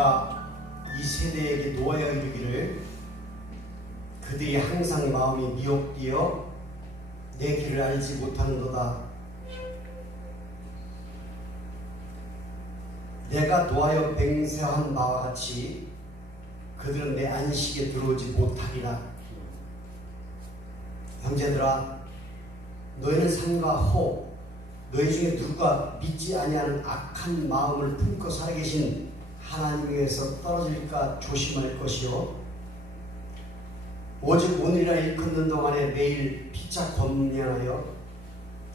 내가 이 세대에게 놓아야 이르기를 그들이 항상 마음이 미혹되어 내 길을 알지 못하는도다. 내가 놓아여 맹세한 바와 같이 그들은 내 안식에 들어오지 못하리라. 형제들아, 너희는 산과 호, 너희 중에 누가 믿지 아니하는 악한 마음을 품고 살아계신 하나님에게서 떨어질까 조심할 것이요, 오직 오늘이라 일컫는 동안에 매일 피차 권면하여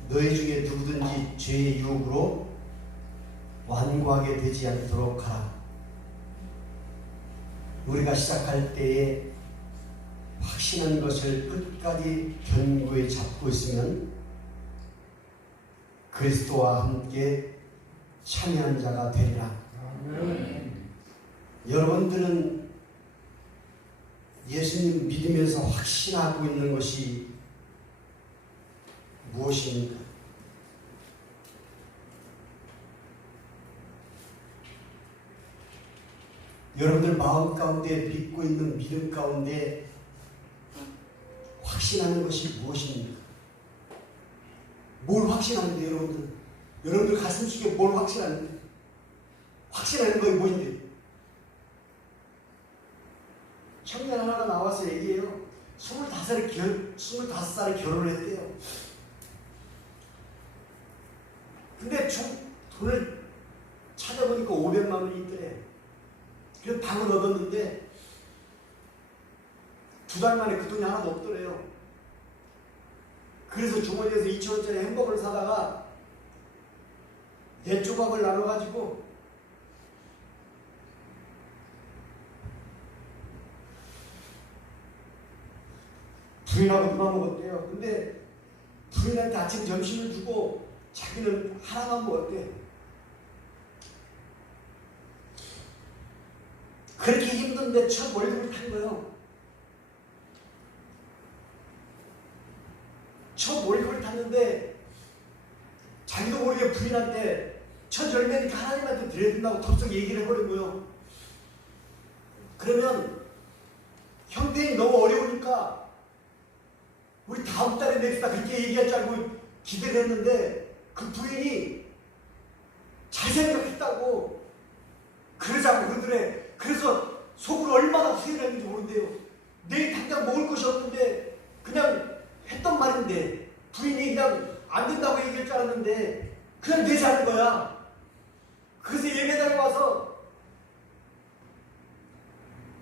너희 중에 누구든지 죄의 유혹으로 완고하게 되지 않도록 하라. 우리가 시작할 때에 확신한 것을 끝까지 견고히 잡고 있으면 그리스도와 함께 참여한 자가 되리라. 여러분들은 예수님 믿으면서 확신하고 있는 것이 무엇입니까? 여러분들 마음 가운데 믿고 있는 믿음 가운데 확신하는 것이 무엇입니까? 뭘 확신하는데 여러분들? 여러분들 가슴속에 뭘 확신하는데? 확신하는 것이 뭐인데? 청년 하나가 나와서 얘기해요. 25살에 결혼을 했대요. 근데 돈을 찾아보니까 500만 원이 있더래. 그래서 방을 얻었는데 2달 만에 그 돈이 하나도 없더래요. 그래서 주머니에서 2,000원짜리 햄버거를 사다가 4조각을 나눠가지고 부인하고 누나 먹었대요. 근데 부인한테 아침 점심을 주고 자기는 하나만 먹었대. 그렇게 힘든데 첫 월급을 탄 거예요. 첫 월급을 탔는데 자기도 모르게 부인한테 첫 열매니까 하나님한테 드려야 된다고 덥석 얘기를 해버린 거예요. 그러면 형편이 너무 어려우니까 우리 다음 달에 냅시다 그렇게 얘기할 줄 알고 기대를 했는데 그 부인이 잘 생각했다고 그러자고 그러더래. 그래서 속으로 얼마나 후회를 했는지 모른대요. 내일 당장 먹을 것이 없는데 그냥 했던 말인데 부인이 그냥 안 된다고 얘기할 줄 알았는데 그냥 내자는 거야. 그래서 예배당에 와서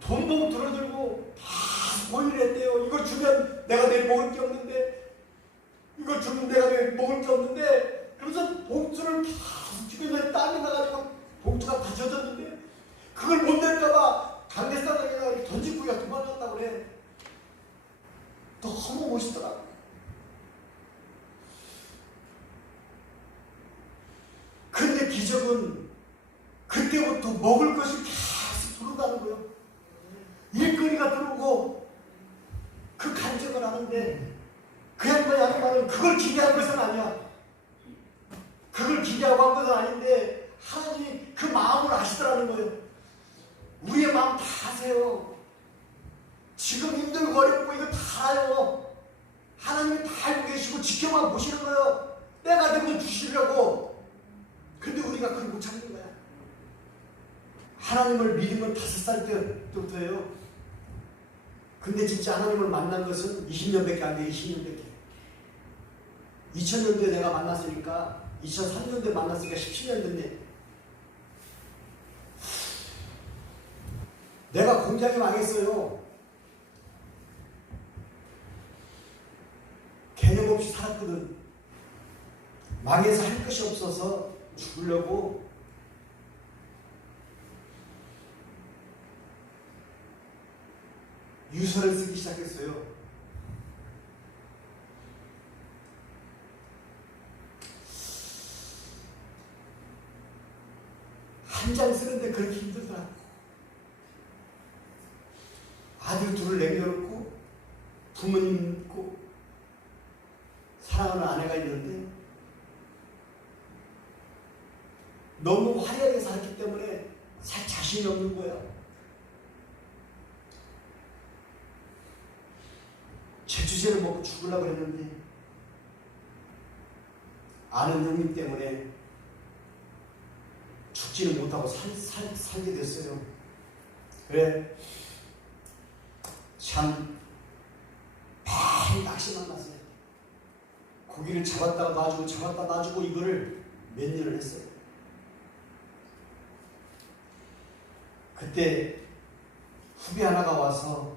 돈 봉투를 들고 다 모의를 했대요. 이거 주면 내가 내일 먹을 게 없는데, 이거 주면 내가 내일 먹을 게 없는데, 그래서 봉투를 다 주변에 땀이 나가지고 봉투가 다 젖었는데 그걸 못 낼까봐 강대사장에다가 이렇게 던지고 도망갔다고 그래. 너무 멋있더라. 근데 기적은 그때부터 먹을 것이 계속 들어가는 거예요. 일거리가 들어오고 그 간증을 하는데 그 양반이 하는 말은 그걸 기대한 것은 아니야. 그걸 기대하고 한 것은 아닌데 하나님이 그 마음을 아시더라는 거예요. 우리의 마음 다 아세요. 지금 힘들고 어렵고 이거 다 알아요. 하나님이 다 알고 계시고 지켜만 보시는 거예요. 때가 되면 주시려고. 근데 우리가 그걸 못 찾는 거야. 하나님을 믿은 건 5살 때부터예요. 근데 진짜 하나님을 만난 것은 20년밖에 안 돼. 20년밖에. 2000년도에 내가 만났으니까 2003년도에 만났으니까 17년 됐네. 내가 공장이 망했어요. 개념 없이 살았거든. 망해서 할 것이 없어서 죽으려고 유서를 쓰기 시작했어요. 한 장 쓰는데 그렇게 힘들더라. 아들 둘을 남겨놓고 부모님 있고 사랑하는 아내가 있는데 너무 화려하게 살았기 때문에 살 자신이 없는 거야. 제주제를 먹고 죽으려고 그랬는데 아는 형님 때문에 죽지는 못하고 살게 됐어요. 그래, 참 매일 낚시만 났어요. 고기를 잡았다가 놔주고 잡았다 놔주고 이거를 몇 년을 했어요. 그때 후배 하나가 와서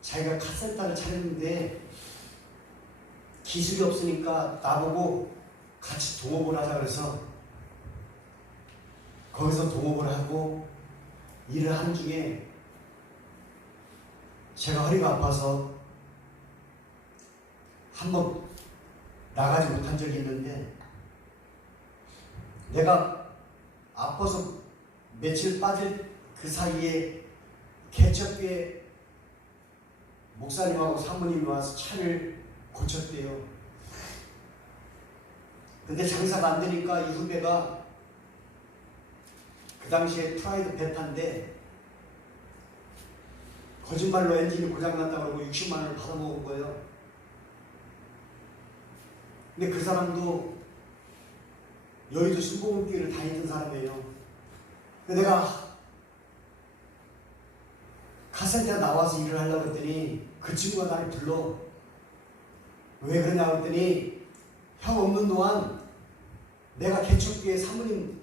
자기가 카센터를 차렸는데 기술이 없으니까 나보고 같이 동업을 하자 그래서 거기서 동업을 하고 일을 하는 중에 제가 허리가 아파서 한번 나가지 못한 적이 있는데 내가 아파서 며칠 빠질 그 사이에 개척교회 목사님하고 사모님이 와서 차를 고쳤대요. 근데 장사가 안 되니까 이 후배가 그 당시에 프라이드 베타인데 거짓말로 엔진이 고장났다고 그러고 60만 원을 받아먹은 거예요. 근데 그 사람도 여의도 순복음교회를 다니던 사람이에요. 내가 카센터에 나와서 일을 하려고 했더니 그 친구가 나를 불러. 왜 그러냐고 했더니 형 없는 동안 내가 개척교회 사모님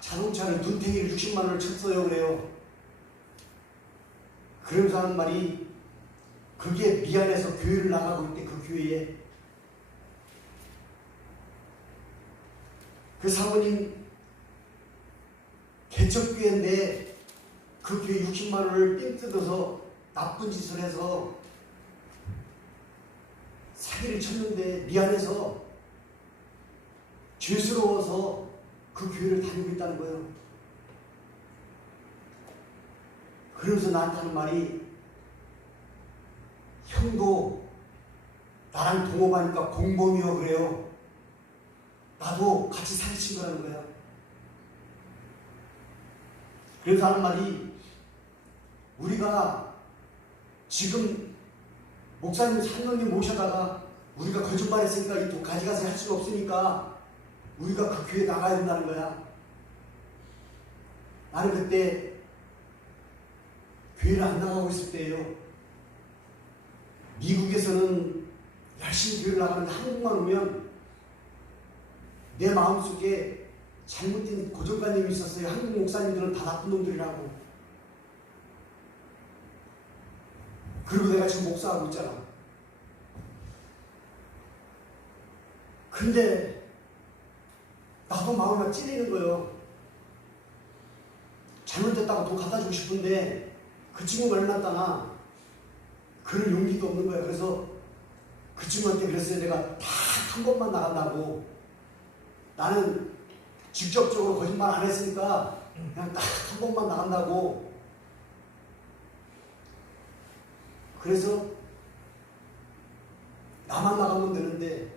자동차를 눈탱이를 60만 원을 쳤어요 그래요. 그러면서 하는 말이 그게 미안해서 교회를 나가고 있대. 그 교회에 그 사모님 개척교회인데 그 교회 60만 원을 삥 뜯어서 나쁜 짓을 해서 사기를 쳤는데 미안해서 죄스러워서 그 교회를 다니고 있다는 거예요. 그러면서 나한테 하는 말이 형도 나랑 동업하니까 공범이요 그래요. 나도 같이 사기친 거라는 거야. 그래서 하는 말이 우리가 지금 목사님, 사모님 모셔다가 우리가 거짓말했으니까 이 돈 가져가서 할 수가 없으니까 우리가 그 교회 나가야 된다는 거야. 나는 그때 교회를 안 나가고 있을 때예요. 미국에서는 열심히 교회를 나가는데 한국만 오면 내 마음속에 잘못된 고정관념이 있었어요. 한국 목사님들은 다 나쁜 놈들이라고. 그리고 내가 지금 목사하고 있잖아. 근데 나도 마음이 찔리는 거예요. 잘못됐다고 돈 갖다 주고 싶은데 그 친구가 만났다나 그럴 용기도 없는 거야. 그래서 그 친구한테 그랬어요. 내가 딱 한 번만 나간다고. 나는 직접적으로 거짓말 안 했으니까 그냥 딱 한 번만 나간다고. 그래서 나만 나가면 되는데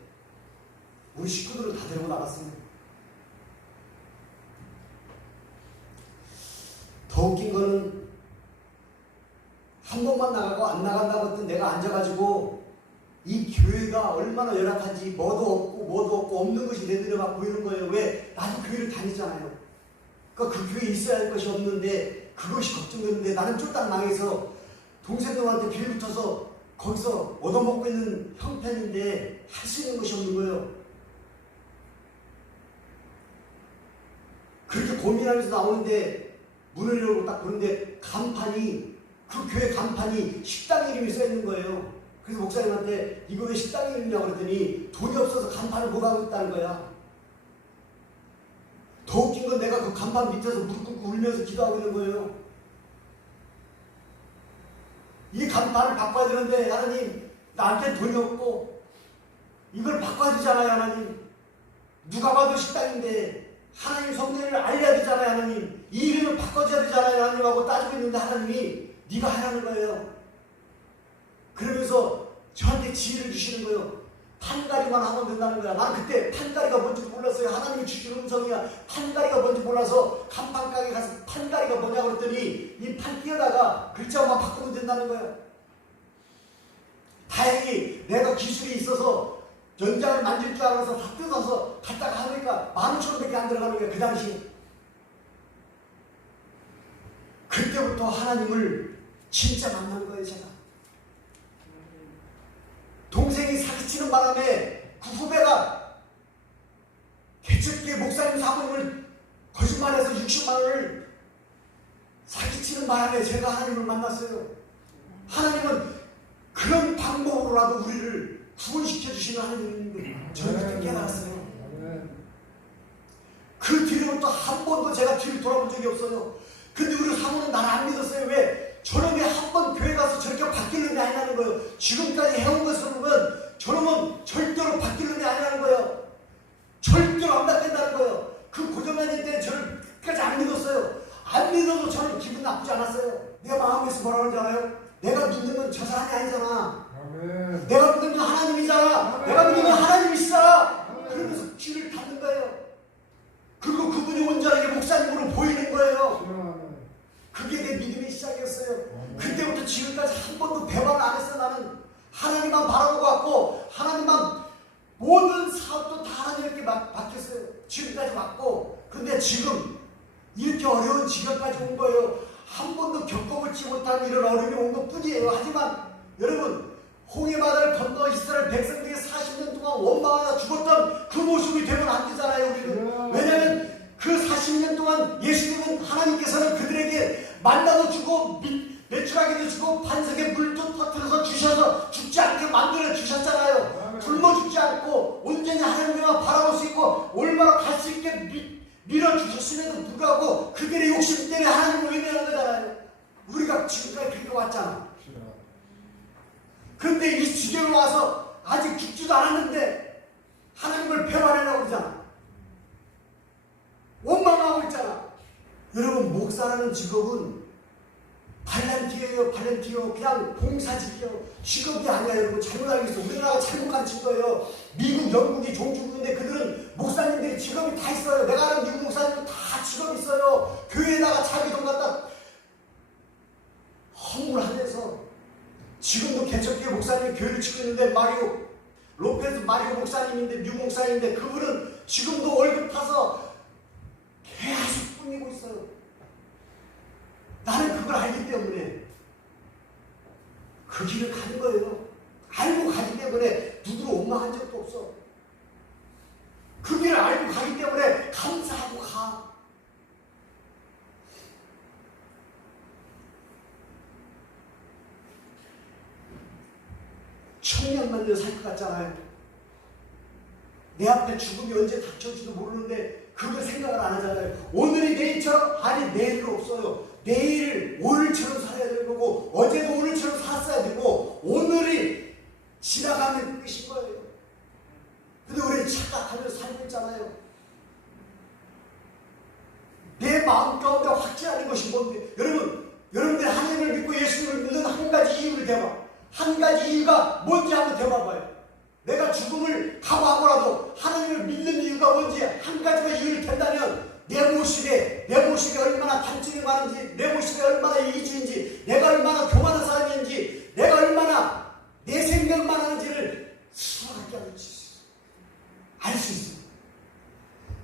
우리 식구들을 다 데리고 나갔어요. 더 웃긴 거는 한 번만 나가고 안 나간다고 했더니 내가 앉아가지고 이 교회가 얼마나 열악한지 뭐도 없고 없는 것이 내 눈에 막 보이는 거예요. 왜? 나도 교회를 다니잖아요. 그러니까 그 교회에 있어야 할 것이 없는데 그것이 걱정되는데 나는 쫄딱 망해서 동생들한테 빌붙어서 거기서 얻어먹고 있는 형편인데 할 수 있는 것이 없는 거예요. 그렇게 고민하면서 나오는데 문을 열고 딱 보는데 간판이 그 교회 간판이 식당 이름이 써 있는 거예요. 그래서 목사님한테 이거 왜 식당 이름이냐고 그랬더니 돈이 없어서 간판을 못 하고 있다는 거야. 더 웃긴 건 내가 그 간판 밑에서 무릎 꿇고 울면서 기도하고 있는 거예요. 이 간판을 바꿔야 되는데 하나님 나한테 돈이 없고 이걸 바꿔야 되잖아요. 하나님 누가 봐도 식당인데 하나님 성령을 알려야 되잖아요. 하나님 이 이름을 바꿔줘야 되잖아요. 하나님하고 따지고 있는데 하나님이 네가 하라는 거예요. 그러면서 저한테 지혜를 주시는 거예요. 판가리만 하면 된다는 거야. 난 그때 판가리가 뭔지도 몰랐어요. 하나님이 주시는 음성이야. 판가리가 뭔지 몰라서 간판까지 한강에 가서 판다리가 뭐냐고 그랬더니 이 판 띄어다가 글자만 바꾸면 된다는 거야. 다행히 내가 기술이 있어서 연장을 만질 줄 알아서 다 뜯어서 갖다가 하니까 15,000원밖에 안 들어가는 거야. 그 당시에. 그때부터 하나님을 진짜 만난 거예요. 제가 동생이 사기치는 바람에 그 후배가 개척교회 목사님 사모님을 거짓말해서 60만 원을 사기치는 바람에 제가 하나님을 만났어요. 하나님은 그런 방법으로라도 우리를 구원시켜 주시는 하나님인 저는 그때 깨달았어요. 그 뒤로부터 한 번도 제가 뒤를 돌아본 적이 없어요. 근데 우리 사모는 나를 안 믿었어요. 왜? 저놈이 한 번 교회 가서 저렇게 바뀔 놈이 아니라는 거예요. 지금까지 해온 것을 보면 저놈은 절대로 바뀔 놈이 아니라는 거예요. 절대로 안 바뀐다는 거예요. 그 고정관념 때문에 저를 끝까지 안 믿었어요. 안 믿어도 저는 기분 나쁘지 않았어요. 내가 마음에서 뭐라고 하는지 알아요? 내가 믿는 건 저 사람이 아니잖아. 아멘. 내가 믿는 건 하나님이잖아. 아멘. 내가 믿는 건 하나님이시잖아. 아멘. 그러면서 귀를 닫는 거예요. 그리고 그분이 온전하게 목사님으로 보이는 거예요. 아멘. 그게 내 믿음의 시작이었어요. 아멘. 그때부터 지금까지 한 번도 배반을 안 했어. 나는 하나님만 바라보고 왔고 하나님만 모든 사업도 다 하나님께 맡겼어요. 지금까지 왔고 근데 지금 이렇게 어려운 지경까지 온 거예요. 한 번도 겪어보지 못한 이런 어려움이 온 것 뿐이에요. 하지만 여러분 홍해바다를 건너 이스라엘 백성들이 40년 동안 원망하다 죽었던 그 모습이 되면 안 되잖아요. 우리는. 왜냐하면 그 40년 동안 예수님은 하나님께서는 그들에게 만나도 주고 매출하게도 주고 반석에 물도 터뜨려서 주셔서 죽지 않게 만들어 주셨잖아요. 굶어 죽지 않고 온전히 하나님만 바라볼 수 있고 얼마나 갈 수 있게 밀어주셨음에도 불구하고 그들의 욕심 때문에 하나님을 외면한 거잖아요. 우리가 지금까지 그렇게 왔잖아. 그런데 이 지경에 와서 아직 죽지도 않았는데 하나님을 배반하려고 그러잖아. 원망하고 있잖아. 여러분 목사라는 직업은 발렌티어예요. 발렌티어. 그냥 봉사직이요. 직업이 아니야. 여러분 잘못 알고 있어. 우리나라가 잘못 가르친 거예요. 미국, 영국이 종주국인데 그들은 목사님들이 직업이 다 있어요. 내가 아는 미국 목사님은 다 직업이 있어요. 교회에다가 자기 돈 갖다 허물하면서 지금도 개척교회 목사님이 교회를 치고 있는데 로페스 마리오 목사님인데 미국 목사님인데 그분은 지금도 월급 타서 계속 꾸미고 있어요. 나는 그걸 알기 때문에 그 길을 가는 거예요. 알고 가기 때문에 누구를 원망한 적도 없어. 그 길을 알고 가기 때문에 감사하고 가. 천년만 년 살 것 같잖아요. 내 앞에 죽음이 언제 닥쳐올지도 모르는데 그걸 생각을 안 하잖아요. 오늘이 내일처럼 아니 내일은 없어요. 내일 오늘처럼 살아야 되는 거고 어제도 오늘처럼 살았어야 되고 오늘이 지나가면 끝인 거예요. 근데 우리는 착각하면서 살고 있잖아요. 내 마음 가운데 확신하는 것이 뭔데? 여러분들 하나님을 믿고 예수님을 믿는 한 가지 이유를 대봐. 한 가지 이유가 뭔지 한번 대봐봐요. 내가 죽음을 각오하고라도 하나님을 믿는 이유가 뭔지 한 가지만 이유를 댄다면 내 모습이 얼마나 단점이 많은지, 내 모습이 얼마나 이기주의인지, 내가 얼마나 교만한 사람인지, 내가 얼마나 내 생각만 하는지를 수학하게 알 수 있어요.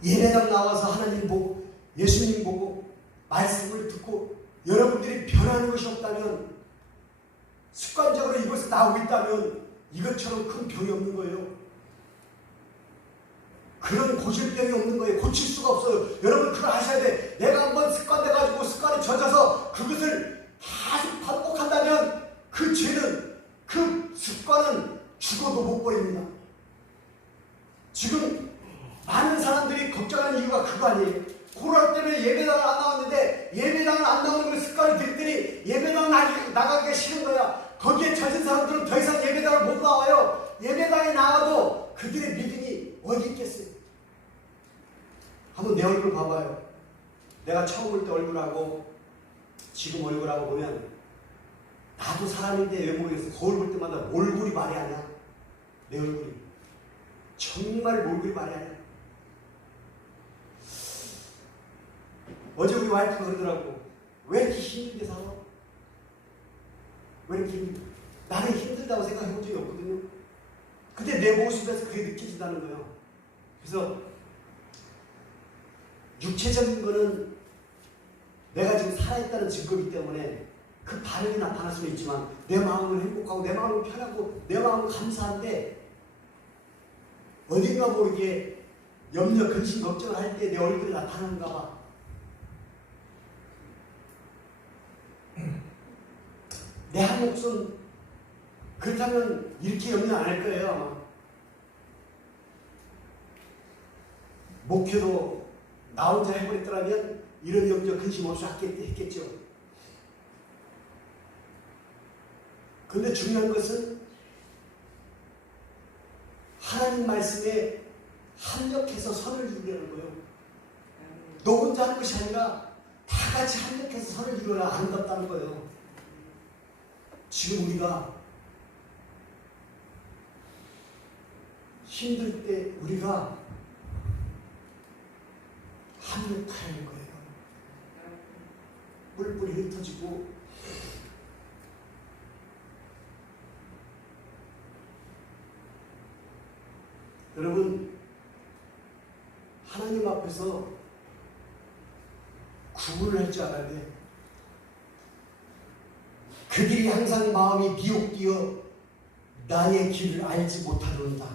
예배당 나와서 하나님 보고 예수님 보고 말씀을 듣고 여러분들이 변하는 것이 없다면 습관적으로 이것을 나오고 있다면 이것처럼 큰 병이 없는 거예요. 그런 고질병이 없는 거예요. 고칠 수가 없어요. 여러분 그걸 아셔야 돼. 내가 한번 습관돼가지고 습관에 젖어서 그것을 계속 반복한다면 그 죄는 그 습관은 죽어도 못 버립니다. 지금 많은 사람들이 걱정하는 이유가 그거 아니에요. 코로나 때문에 예배당을 안 나왔는데 예배당을 안 나오는 걸 습관을 들였더니 예배당 나가기가 싫은 거야. 거기에 젖은 사람들은 더 이상 예배당을 못 나와요. 예배당에 나와도 그들의 믿음이 어디 있겠어요? 한번 내 얼굴 봐봐요. 내가 처음 볼 때 얼굴하고 지금 얼굴하고 보면 나도 사람인데 왜 모르겠어. 거울 볼 때마다 몰골이 말이 아니야. 내 얼굴이 정말 몰골이 말이 아니야. 어제 우리 와이프가 그러더라고. 왜 이렇게 힘들게 살아? 왜 이렇게 힘들어? 나는 힘들다고 생각해 본 적이 없거든요. 근데 내 모습에서 그게 느껴진다는 거예요. 그래서 육체적인 거는 내가 지금 살아있다는 증거이기 때문에 그 반응이 나타날 수는 있지만 내 마음은 행복하고 내 마음은 편하고 내 마음은 감사한데 어딘가 모르게 염려, 근심, 걱정을 할 때 내 얼굴이 나타나는가 봐. 내 한 몫은 그렇다면 이렇게 염려 안 할 거예요 아마. 목표도 나 혼자 해버렸더라면 이런 염려, 근심 없이 했겠죠. 그런데 중요한 것은 하나님 말씀에 합력해서 선을 이루려는 거예요. 너 혼자 하는 것이 아니라 다 같이 합력해서 선을 이루어야 아름답다는 거예요. 지금 우리가 힘들 때 우리가 합력하는 거예요. 뿔뿔이 흩어지고 여러분 하나님 앞에서 구분을 할 줄 알아야 돼. 그들이 항상 마음이 미혹되어 나의 길을 알지 못하는다.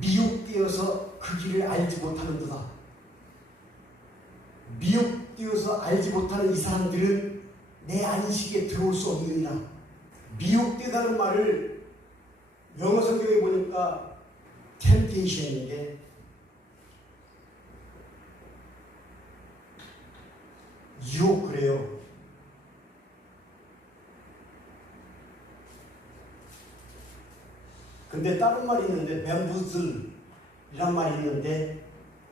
미혹되어서 그 길을 알지 못하는도다. 미혹되어서 알지 못하는 이 사람들은 내 안식에 들어올 수 없느니라. 미혹되다는 말을 영어 성경에 보니까 temptation인데 유혹 그래요. 근데 다른 말이 있는데 bamboozle이란 말이 있는데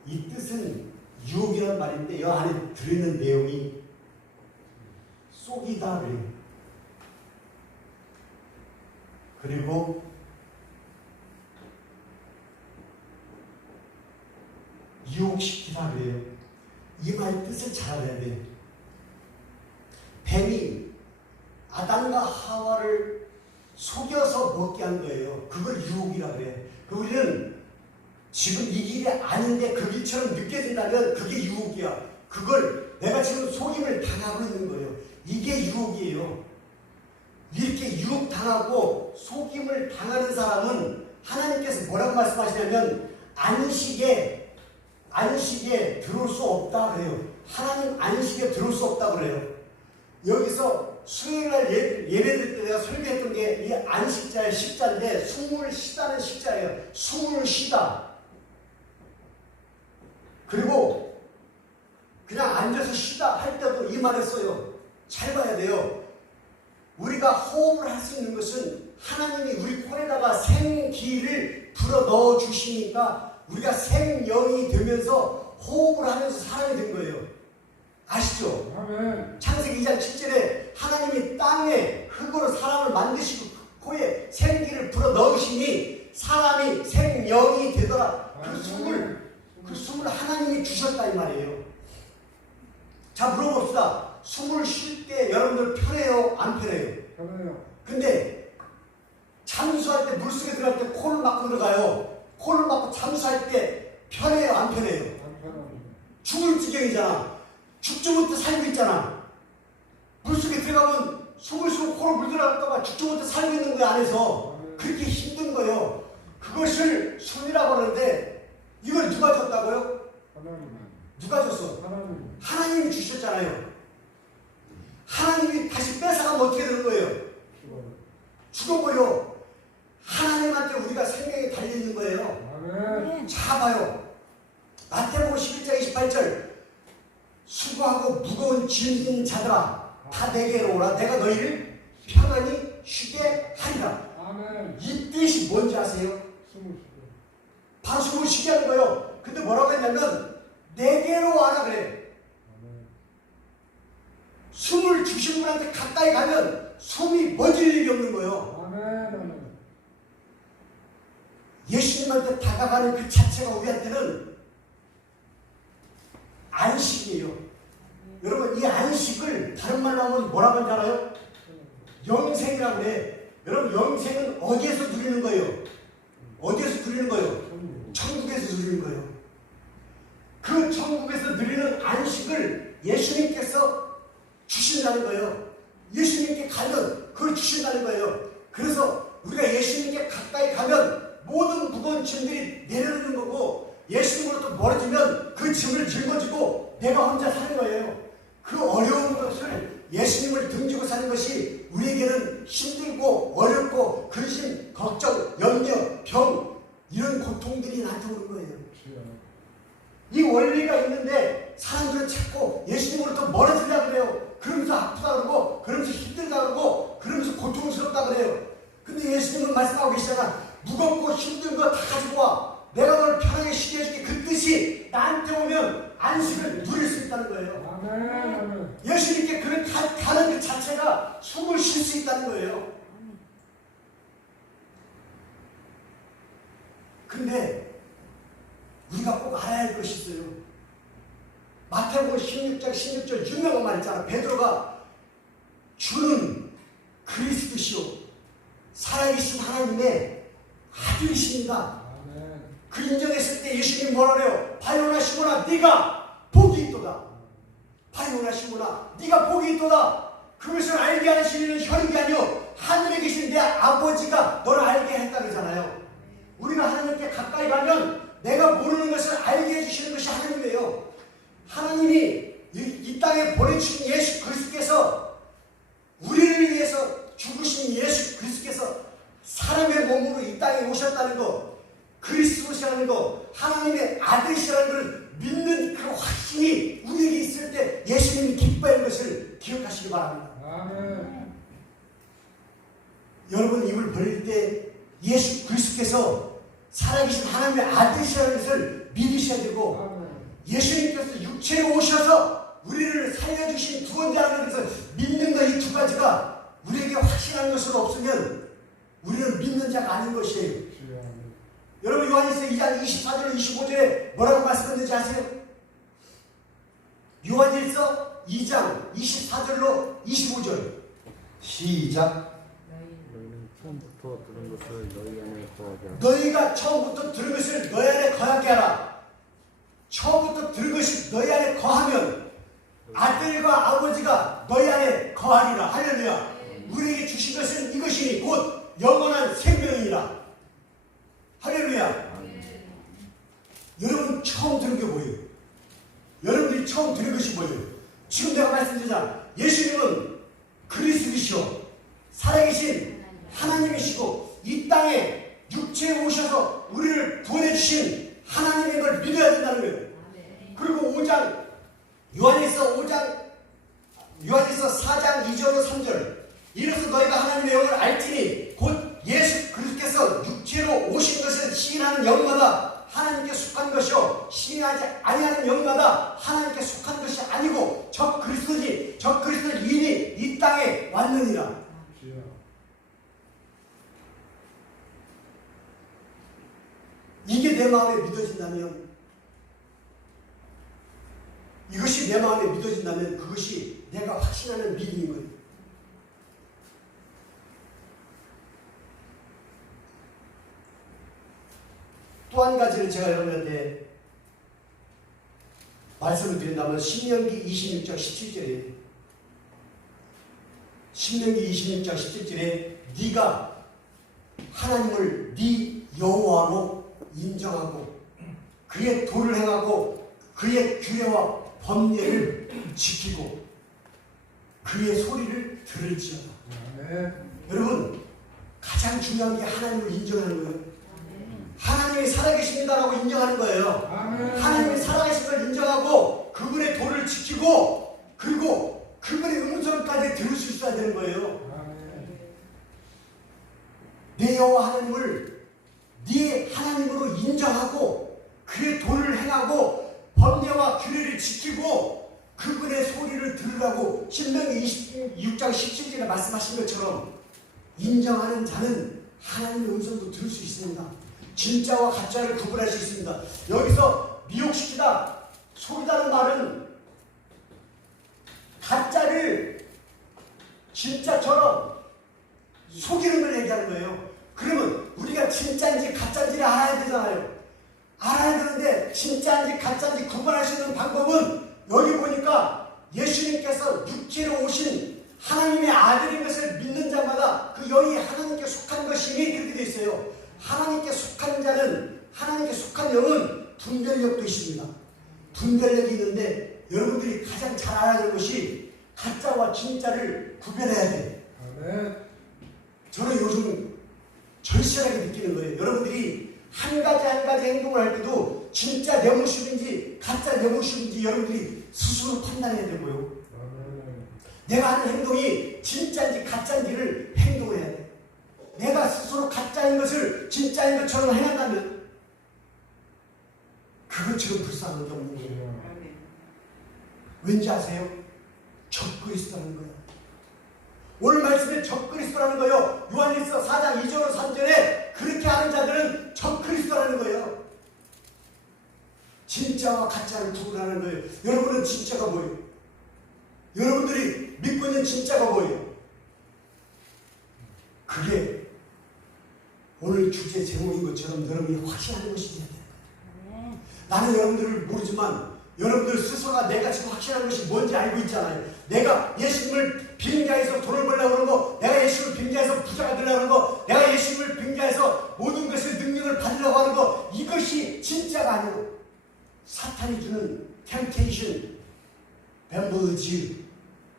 이 뜻은 유혹이란 말인데 이 안에 들어있는 내용이 속이다 그래요. 그리고 유혹시키다 그래요. 이 말 뜻을 잘 알아야 돼요. 뱀이 아담과 하와를 속여서 먹게 한 거예요. 그걸 유혹이라 그래요. 우리는 지금 이 길이 아닌데 그 길처럼 느껴진다면 그게 유혹이야. 그걸 내가 지금 속임을 당하고 있는 거예요. 이게 유혹이에요. 이렇게 유혹당하고 속임을 당하는 사람은 하나님께서 뭐라고 말씀하시냐면 안식에 들어올 수 없다 그래요. 하나님 안식에 들어올 수 없다 그래요. 여기서 수요일날 예배드릴 때 내가 설교했던 게 이 안식자의 식자인데 숨을 쉬다는 식자예요. 숨을 쉬다. 그리고 그냥 앉아서 쉬다 할 때도 이 말을 써요. 잘 봐야 돼요. 우리가 호흡을 할 수 있는 것은 하나님이 우리 코에다가 생기를 불어 넣어 주시니까 우리가 생명이 되면서 호흡을 하면서 사람이 된 거예요. 아시죠? 아멘. 창세기 2장 7절에 하나님이 땅에 흙으로 사람을 만드시고 코에 생기를 불어 넣으시니 사람이 생명이 되더라. 그 숨을 하나님이 주셨다 이 말이에요. 자, 물어봅시다. 숨을 쉴 때 여러분들 편해요? 안 편해요? 편해요. 근데 잠수할 때 물속에 들어갈 때 코를 막고 들어가요. 코를 막고 잠수할 때 편해요? 안 편해요? 안 편해요. 죽을 지경이잖아. 죽지 못해 살고 있잖아. 물속에 들어가면 숨을 쉬고 코로 물 들어갈까봐 죽지 못해 살고 있는 거야 안에서. 그렇게 힘든 거예요. 그것을 숨이라고 하는데 이걸 누가 줬다고요? 하나님. 누가 줬어? 하나님. 하나님이 주셨잖아요. 하나님이 다시 뺏어가면 어떻게 되는 거예요? 죽어버려. 하나님한테 우리가 생명이 달려있는 거예요. 아멘. 자 봐요. 마태복음 11장 28절 수고하고 무거운 짐진 자들아 다 내게로 오라. 내가 너희를 평안히 쉬게 하리라. 아멘. 이 뜻이 뭔지 아세요? 바로 숨을 쉬게 하는 거예요. 근데 뭐라고 했냐면 내게로 와라 그래. 숨을 주신 분한테 가까이 가면 숨이 멎을 일이 없는 거예요. 아멘. 예수님한테 다가가는 그 자체가 우리한테는 안식이에요. 여러분 이 안식을 다른 말로 하면 뭐라고 하는지 알아요? 영생이라고 해. 여러분 영생은 어디에서 누리는 거예요? 어디에서 누리는 거예요? 천국에서 누리는 거예요. 그 천국에서 누리는 안식을 예수님께서 주신다는 거예요. 예수님께 가면 그걸 주신다는 거예요. 그래서 우리가 예수님께 가까이 가면 모든 무거운 짐들이 내려오는 거고 예수님으로부터 멀어지면 그 짐을 짊어지고 내가 혼자 사는 거예요. 그 어려운 것을 예수님을 등지고 사는 것이 우리에게는 힘들고 어렵고 근심, 걱정, 염려, 병 이런 고통들이 나한테 오는 거예요. 이 원리가 있는데 사람들은 자꾸 예수님으로부터 멀어지려고 그래요. 그러면서 아프다 그러고 그러면서 힘들다 그러고 그러면서 고통스럽다 그래요. 근데 예수님은 말씀하고 계시잖아. 무겁고 힘든 거 다 가지고 와. 내가 너를 편하게 쉬게 해줄게. 그 뜻이 나한테 오면 안식을 누릴 수 있다는 거예요. 아멘. 예수님께 가는 그 자체가 숨을 쉴 수 있다는 거예요. 근데 우리가 꼭 알아야 할 것이 있어요. 마태복음 16장 유명한 말 있잖아. 베드로가 주는 그리스도시요 살아계신 하나님의 아들이십니다. 그 인정했을 때 예수님이 뭐라 그래요? 바요나 시몬아 네가 복이 있도다. 바요나 시몬아 네가 복이 있도다. 그것을 알게 하시는 혈육이 아니요 하늘에 계신 내 아버지가 너를 알게 했다 그러잖아요. 우리가 하나님께 가까이 가면 내가 모르는 것을 알게 해주시는 것이 하나님이에요. 하나님이 이 땅에 보내주신 예수 그리스도께서 우리를 위해서 죽으신 예수 그리스도께서 사람의 몸으로 이 땅에 오셨다는 것, 그리스도시라는 것, 하나님의 아들이시라는 걸 믿는 그 확신이 우리에게 있을 때 예수님이 기뻐하는 것을 기억하시기 바랍니다. 아멘. 여러분 입을 벌릴 때 예수 그리스도께서 살아계신 하나님의 아들이시라는 것을 믿으셔야 되고 아멘. 예수님께서 육체로 오셔서 우리를 살려주신 두 번째라는 것을 믿는 것 이 두 가지가 우리에게 확신하는 것으로 없으면 우리는 믿는 자가 아닌 것이에요. 여러분 요한일서 2장 24절 25절에 뭐라고 말씀했는지 아세요? 요한일서 2장 24절로 25절 시작. 너희는 처음부터 들은 것을 너희 안에 거하게 하라. 너희가 처음부터 들은 것을 너희 안에 거하게 하라. 처음부터 들은 것이 너희 안에 거하면 아들과 아버지가 너희 안에 거하리라. 할렐루야. 우리에게 주신 것은 이것이니 곧 영원한 생명이니라. 할렐루야. 여러분 처음 들은 게 뭐예요? 여러분들이 처음 들은 것이 뭐예요? 지금 내가 말씀드리자 예수님은 그리스도시요 살아계신 하나님이시고 이 땅에 육체에 오셔서 우리를 구원해 주신 하나님의 걸 믿어야 된다는 거예요. 그리고 5장 요한일서 4장 2절로 3절 이로써 너희가 하나님의 영을 알지니 곧 예수 그리스도께서 육체로 오신 것을 시인하는 영마다 하나님께 속한 것이요 시인하지 아니하는 영마다 하나님께 속한 것이 아니고 저 그리스도지 저 그리스도 이인이 이 땅에 왔느니라. 이게 내 마음에 믿어진다면 이것이 내 마음에 믿어진다면 그것이 내가 확신하는 믿음인 거예요. 또 한 가지를 제가 여러분한테 말씀을 드린다면 신명기 26장 17절에 신명기 26장 17절에 네가 하나님을 네 여호와로 인정하고 그의 도를 행하고 그의 규례와 법례를 지키고 그의 소리를 들을지어다. 여러분 가장 중요한 게 하나님을 인정하는 거예요. 하나님이 살아계십니다라고 인정하는 거예요. 하나님이 살아계신 걸 인정하고 그분의 도를 지키고 그리고 그분의 음성까지 들을 수 있어야 되는 거예요. 내 여호와 하나님을 네 하나님으로 인정하고 그의 도를 행하고 법례와 규례를 지키고 그분의 소리를 들으라고 신명기 26장 17절에 말씀하신 것처럼 인정하는 자는 하나님의 음성도 들을 수 있습니다. 진짜와 가짜를 구분할 수 있습니다. 여기서 미혹시키다, 속이다는 말은 진짜처럼 속이는 걸 얘기하는 거예요. 그러면 우리가 진짜인지 가짜인지를 알아야 되잖아요. 알아야 되는데 진짜인지 가짜인지 구분할 수 있는 방법은 여기 보니까 예수님께서 육체로 오신 하나님의 아들인 것을 믿는 자마다 그 영이 하나님께 속한 것이니 그렇게 되어 있어요. 하나님께 속한 자는, 하나님께 속한 영은 분별력도 있습니다. 분별력이 있는데 여러분들이 가장 잘 알아야 될 것이 가짜와 진짜를 구별해야 돼. 저는 요즘 절실하게 느끼는 거예요. 여러분들이 한 가지 행동을 할 때도 진짜 내 모습인지 가짜 내 모습인지 여러분들이 스스로 판단해야 되고요. 내가 하는 행동이 진짜인지 가짜인지를 행동해야 돼. 내가 스스로 가짜인 것을 진짜인 것처럼 행한다면 그것처럼 불쌍한 게 없는 거예요. 왠지 아세요? 적그리스도라는 거예요. 오늘 말씀에 적그리스도라는 거예요. 요한일서 4장 2절로 3절에 그렇게 하는 자들은 적그리스도라는 거예요. 진짜와 가짜를 구분하는 거예요. 여러분은 진짜가 뭐예요? 여러분들이 믿고 있는 진짜가 뭐예요? 그게 오늘 주제 제목인 것처럼 여러분이 확신하는 것이 돼야 돼요. 나는 여러분들을 모르지만 여러분들 스스로가 내가 지금 확신하는 것이 뭔지 알고 있잖아요. 내가 예수님을 빙자해서 돈을 벌려고 하는 거, 내가 예수님을 빙자해서 부자가 되려고 하는 거, 내가 예수님을 빙자해서 모든 것의 능력을 받으려고 하는 거, 이것이 진짜가 아니고 사탄이 주는 템테이션, 뱀버즈,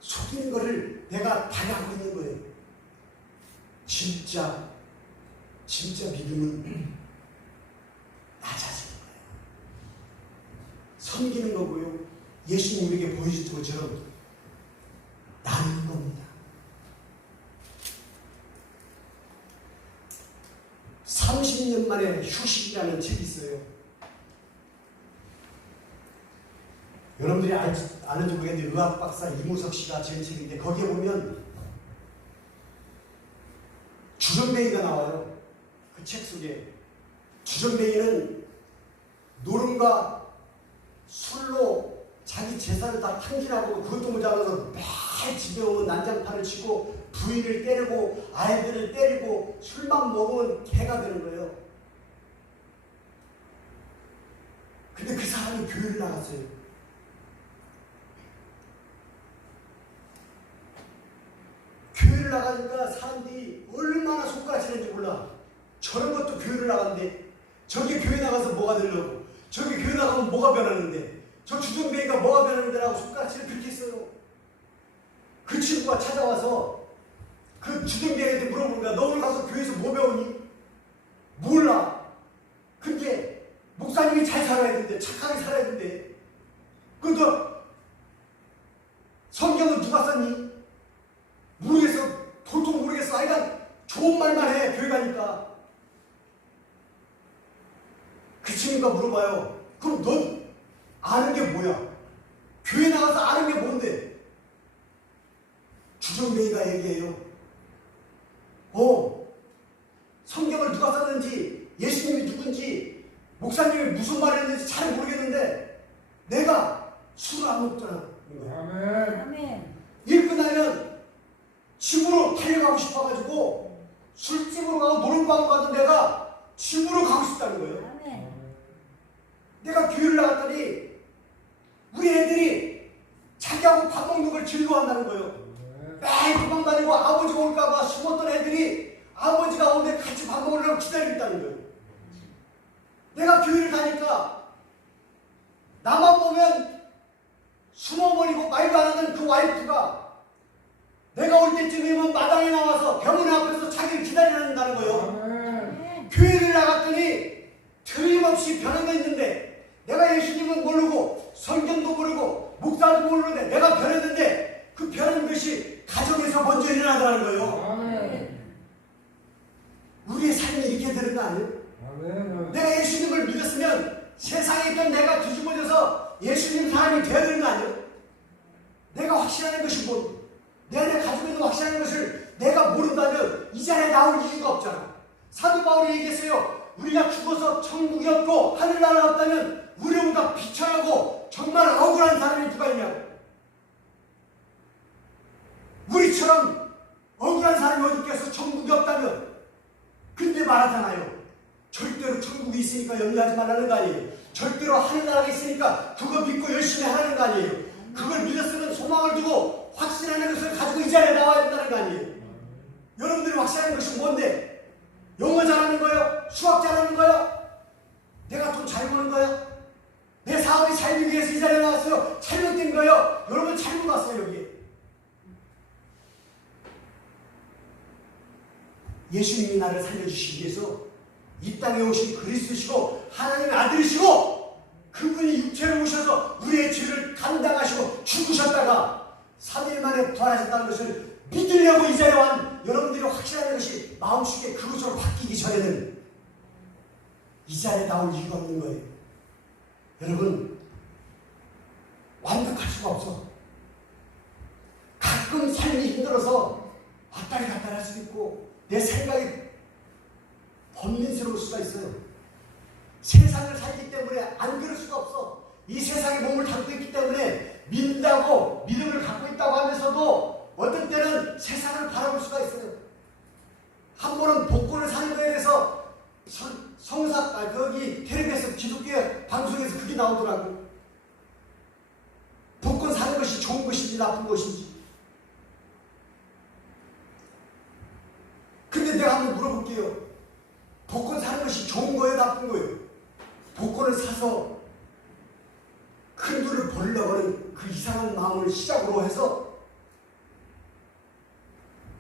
속이는 것을 내가 당하고 있는 거예요. 진짜 믿음은 낮아지는 거예요. 섬기는 거고요. 예수님에게 보여주신 것처럼 나누는 겁니다. 30년 만에 휴식이라는 책이 있어요. 여러분들이 아는지 모르겠는데 의학 박사 이무석 씨가 지은 책인데 거기에 보면 주전뱅이가 나와요. 그 책 속에 주전뱅이는 노름과 술로 자기 재산을 다 탕진하고 그것도 모자라서 매일 집에 오면 난장판을 치고 부인을 때리고 아이들을 때리고 술만 먹으면 개가 되는 거예요. 근데 그 사람이 교회를 나갔어요. 교회를 나가니까 사람들이 얼마나 손가락질했는지 몰라. 저런 것도 교회를 나갔는데 저기 교회 나가서 뭐가 되려고, 저기 교회 나가면 뭐가 변하는데, 저 주전뱅이가 뭐가 변하는데 라고 손가락질을 그렇게 했어요. 그 친구가 찾아와서 그 주전뱅이한테 물어보는 거야. 너 오늘 가서 교회에서 뭐 배우니? 몰라. 근데 목사님이 잘 살아야 된대. 착하게 살아야 된대. 그러니까 성경은 누가 썼니? 모르겠어. 도통 모르겠어. 하여간 좋은 말만 해. 교회 가니까. 그 친구가 물어봐요. 그럼 넌 아는 게 뭐야? 교회 나가서 아는 게 뭔데? 주전뱅이가 얘기해요. 성경을 누가 썼는지, 예수님이 누군지, 목사님이 무슨 말을 했는지 잘 모르겠는데 내가 술을 안 먹잖아. 아멘. 일 끝나면 집으로 달려가고 싶어가지고 술집으로 가고 노름방으로 가던 내가 집으로 가고 싶다는 거예요. 아멘. 내가 교회를 나갔더니 우리 애들이 자기하고 밥 먹는 걸 즐거워한다는 거예요. 매일 도망다니고 아버지가 올까봐 숨었던 애들이 아버지가 오는데 같이 밥 먹으려고 기다리고 있다는 거예요. 내가 교회를 가니까 나만 보면 숨어버리고 말도 안 하는 그 와이프가 내가 올 때쯤이면 마당에 나와서 병원 앞에서 자기를 기다린다는 거예요. 교회를 나갔더니 틀림없이 변화가 있는데 내가 예수님은 모르고 성경도 모르고 목사도 모르는데 내가 변했는데 그 변한 것이 가정에서 먼저 일어나더라는 거예요. 우리의 삶이 이렇게 되는 거 아니에요? 내가 예수님을 믿었으면 세상에 있던 내가 뒤집어져서 예수님 사람이 되어야 되는 거 아니에요? 내가 확신하는 것이 뭐, 내 안에 가지고 있는 확신하는 것을 내가 모른다면 이 자리에 나올 이유가 없잖아. 사도 바울이 얘기했어요. 우리가 죽어서 천국이 없고 하늘나라가 없다면 우리보다 비천하고 정말 억울한 사람이 누가 있냐고. 우리처럼 사람이 어디 있겠어? 천국이 없다면. 근데 말하잖아요. 절대로 천국이 있으니까 염려하지 말라는 거 아니에요. 절대로 하늘나라가 있으니까 그거 믿고 열심히 하라는 거 아니에요. 그걸 믿었으면 소망을 두고 확신하는 것을 가지고 이 자리에 나와야 된다는 거 아니에요. 여러분들이 확신하는 것이 뭔데? 영어 잘하는 거예요? 수학 잘하는 거예요? 내가 돈 잘 버는 거예요? 내 사업이 잘 되기 위해서 이 자리에 나왔어요? 잘못된 거예요? 여러분 잘못 왔어요 여기에. 예수님이 나를 살려주시기 위해서 이 땅에 오신 그리스도시고 하나님의 아들이시고 그분이 육체로 오셔서 우리의 죄를 감당하시고 죽으셨다가 3일 만에 부활하셨다는 것을 믿으려고 이 자리에 온 여러분들이 확신하는 것이 마음속에 그것으로 바뀌기 전에는 이 자리에 나올 이유가 없는 거예요. 여러분 완벽할 수가 없어. 가끔 삶이 힘들어서 왔다리 갔다리 할 수도 있고 내 생각이 번민스러울 수가 있어요. 세상을 살기 때문에 안 그럴 수가 없어. 이 세상에 몸을 담고 있기 때문에 믿는다고 믿음을 갖고 있다고 하면서도 어떤 때는 세상을 바라볼 수가 있어요. 한 번은 복권을 사는 거에 대해서 거기 텔레비에서 기독교 방송에서 그게 나오더라고. 복권 사는 것이 좋은 것인지 나쁜 것인지. 근데 내가 한번 물어볼게요. 복권 사는 것이 좋은 거예요, 나쁜 거예요? 복권을 사서 큰 돈을 벌려고 하는 그 이상한 마음을 시작으로 해서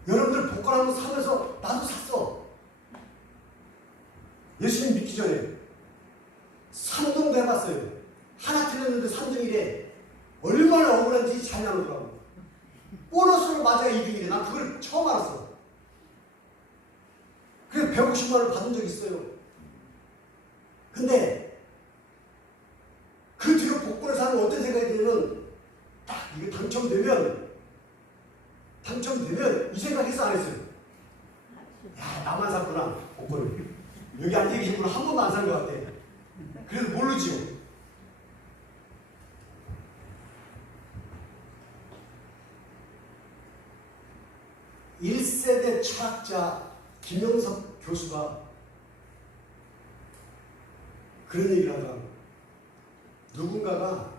여러분들 복권 한번 사면서 나도 샀어. 예수님 믿기 전에 3등도 해봤어요. 하나 틀렸는데 3등이래. 얼마나 억울한지 잘 나누더라고. 보너스로 맞아야 2등이래. 난 그걸 처음 알았어. 그래서 150만 원을 받은 적이 있어요. 근데 그 뒤로 복권을 사는 어떤 생각이 들면 딱 이게 당첨되면 이 생각해서 안 했어요. 야, 나만 샀구나 복권을. 여기 앉아 계신 분은 한 번도 안 산 것 같아. 그래서 모르지요. (1세대) 철학자 김영석 교수가 그런 얘기를 하더라고요. 누군가가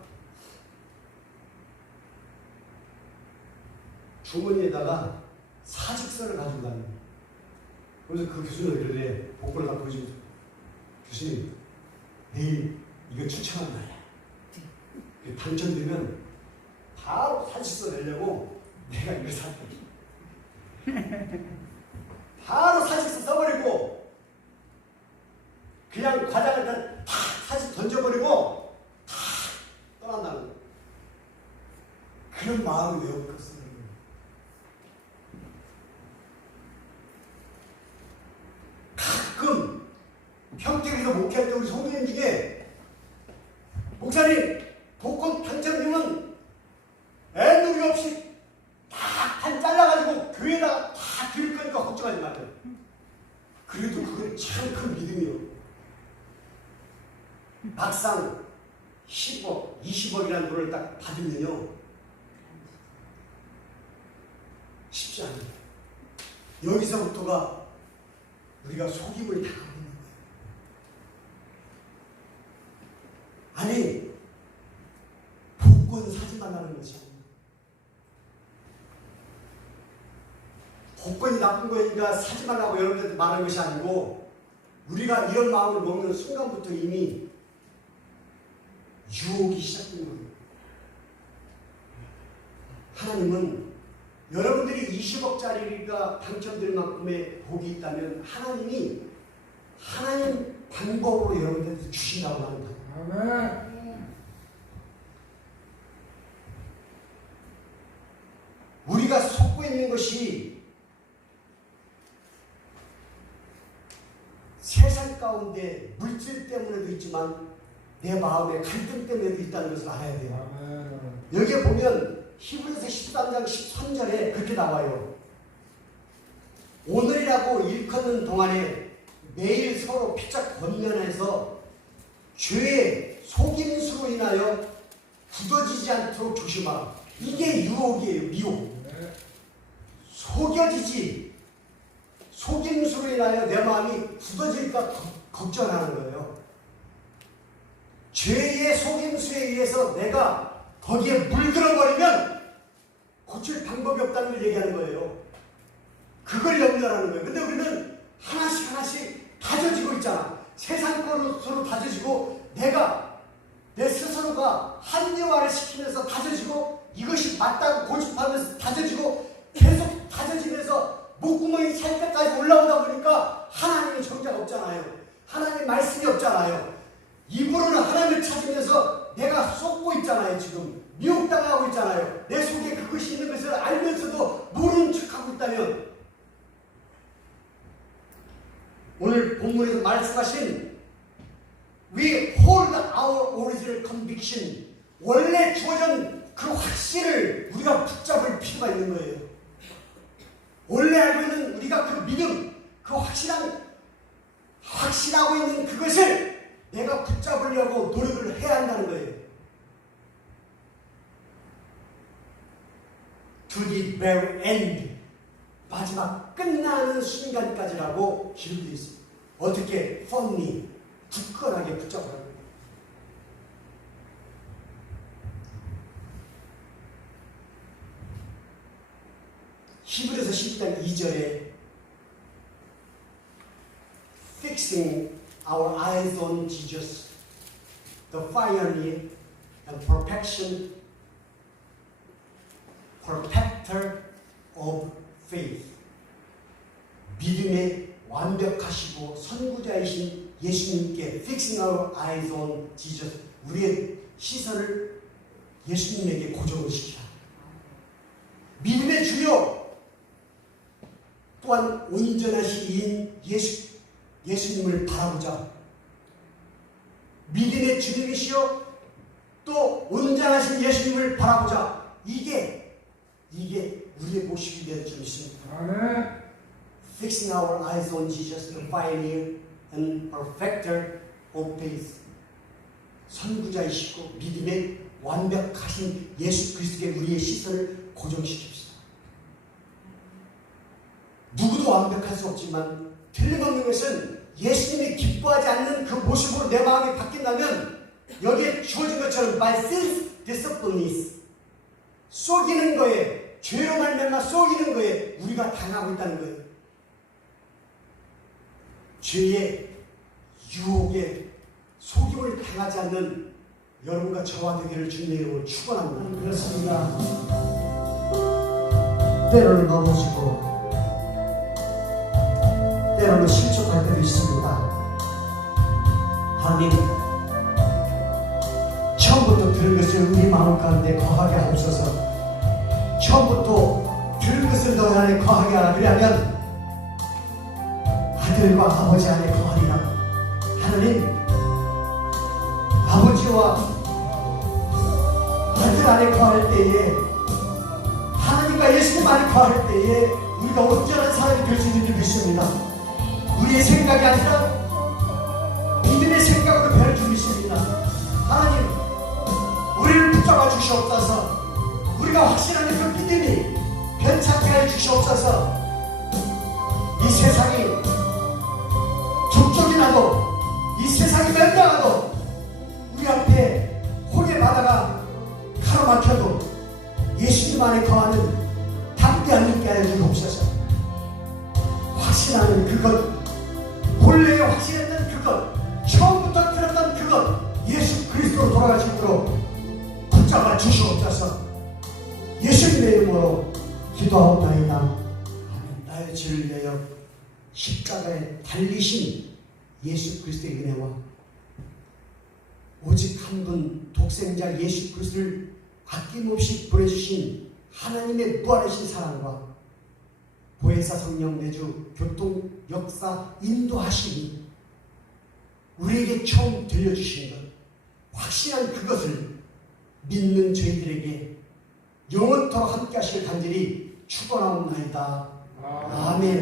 주머니에다가 사직서를 가지고 다니는 거예요. 그래서 그 교수는 이러래. 복권을 갖고 오시면서 교수님 내일 이거 추첨한 날이야. 당첨되면 바로 사직서 내려고 내가 이걸 샀거든. 바로 사직서 써버리고 그냥 과장을 다 사직 던져버리고 다 떠난다는 거예요. 그런 마음이 왜 없겠어요? 가끔 평택에서 목회할 때 우리 성도님 중에 목사님 복권 당첨되면 애누리 없이 다 판 잘라가지고 교회에다가 다 드릴 거니까 걱정하지 마세요. 그래도 그건 참 큰 믿음이요. 막상 10억, 20억이라는 돈을 딱 받으면요 쉽지 않아요. 여기서부터가 우리가 속임을 당하고 있는 거예요. 아니 복권 사지 말라는 것이 아니에요. 복권이 나쁜 거니까 사지 말라고 여러분들한테 말하는 것이 아니고 우리가 이런 마음을 먹는 순간부터 이미 유혹이 시작된 거예요. 하나님은 여러분들이 20억짜리가 당첨될 만큼의 복이 있다면 하나님이 하나님 방법으로 여러분들한테 주신다고 합니다. 아멘. 우리가 속고 있는 것이 세상 가운데 물질 때문에도 있지만 내 마음의 갈등 때문에도 있다는 것을 알아야 돼요. 아멘. 여기에 보면 히브리서 13장 13절에 그렇게 나와요. 오늘이라고 일컫는 동안에 매일 서로 피차 권면해서 죄의 속임수로 인하여 굳어지지 않도록 조심하라. 이게 유혹이에요. 미혹. 속여지지 속임수로 인하여 내 마음이 굳어질까 걱정하는 거예요. 죄의 속임수에 의해서 내가 거기에 물들어버리면 고칠 방법이 없다는 걸 얘기하는 거예요. 그걸 염려하는 거예요. 근데 우리는 하나씩 하나씩 다져지고 있잖아. 세상 것으로 다져지고 내가 내 스스로가 합리화를 시키면서 다져지고 이것이 맞다고 고집하면서 다져지고 계속 다져지면서 목구멍이 찰 때까지 올라오다 보니까 하나님의 정자가 없잖아요. 하나님의 말씀이 없잖아요. 입으로는 하나님을 찾으면서 내가 쏟고 있잖아요. 지금 미혹당하고 있잖아요. 내 속에 그것이 있는 것을 알면서도 모르는 척하고 있다면 오늘 본문에서 말씀하신 We hold our original conviction, 원래 주어진 그 확신을 우리가 붙잡을 필요가 있는 거예요. 원래 알고 있는 우리가 그 믿음, 그 확신하고 있는 그것을 내가 붙잡으려고 노력을 해야 한다는 거예요. To the very end, 마지막 끝나는 순간까지라고 기록되어 있습니다. 어떻게? firmly, 굳건하게 붙잡으라고. 히브리서 10장 2절에 Fixing our eyes on Jesus, the pioneer and perfecter of faith. 믿음의 완벽하시고 선구자이신 예수님께 Fixing our eyes on Jesus, 우리의 시선을 예수님에게 고정을 시키라. 믿음의 주요 또한 온전하신 이인 예수님을 바라보자. 믿음의 주님이시여 또 온전하신 예수님을 바라보자. 이게 우리의 모습이 될 줄 믿습니다. 아멘. Fixing our eyes on Jesus, the pioneer and perfecter of faith. 선구자이시고 믿음의 완벽하신 예수 그리스도께 우리의 시선을 고정시킵시다. 누구도 완벽할 수 없지만 틀림없는 것은 예수님이 기뻐하지 않는 그 모습으로 내 마음이 바뀐다면 여기에 주어진 것처럼 by self-discipline, 속이는 거에, 죄로 말미암아 속이는 거에 우리가 당하고 있다는 거예요. 죄의 유혹에 속임을 당하지 않는 여러분과 저와 되기를 주님의 이름으로 축원합니다. 그렇습니다. 때로는 넘어지고 때로는 실족할 때도 있습니다. 하나님, 처음부터 들은 것을 우리 마음 가운데 거하게 하옵소서. 처음부터 들은 것을 너희 안에 거하게 하라. 그리하면 아들과 아버지 안에 거하리라. 하나님, 아버지와 아들 안에 거할 때에, 하나님과 예수님 안에 거할 때에 우리가 온전한 사람이 될 수 있는 줄 믿습니다. 우리의 생각이 아니라 믿음의 생각으로 변할 줄 믿습니다. 하나님, 우리를 붙잡아 주시옵소서. 우리가 확신하는 그 믿음이 변찮게 하여 주시옵소서. 이 세상이 족족이 나도, 이 세상이 멸망하도, 우리 앞에 홍해 바다가 가로막혀도 예수님 안에 거하는 담대한 믿게 하여 주옵소서. 확신하는 그것, 본래에 확신했던 그것, 처음부터 들었던 그것, 예수 그리스도로 돌아가시도록 붙잡아 주시옵소서. 예수님의 이름으로 기도하옵나이다. 아멘. 나의 죄를 위하여 십자가에 달리신 예수 그리스도의 은혜와 오직 한 분 독생자 예수 그리스도를 아낌없이 보내주신 하나님의 무한하신 사랑과 보혜사 성령 내주 교통 역사 인도하심이 우리에게 처음 들려주신 것, 확신한 그것을 믿는 저희들에게 영원토록 함께 하시길 간절히 축원하옵나이다. 아멘.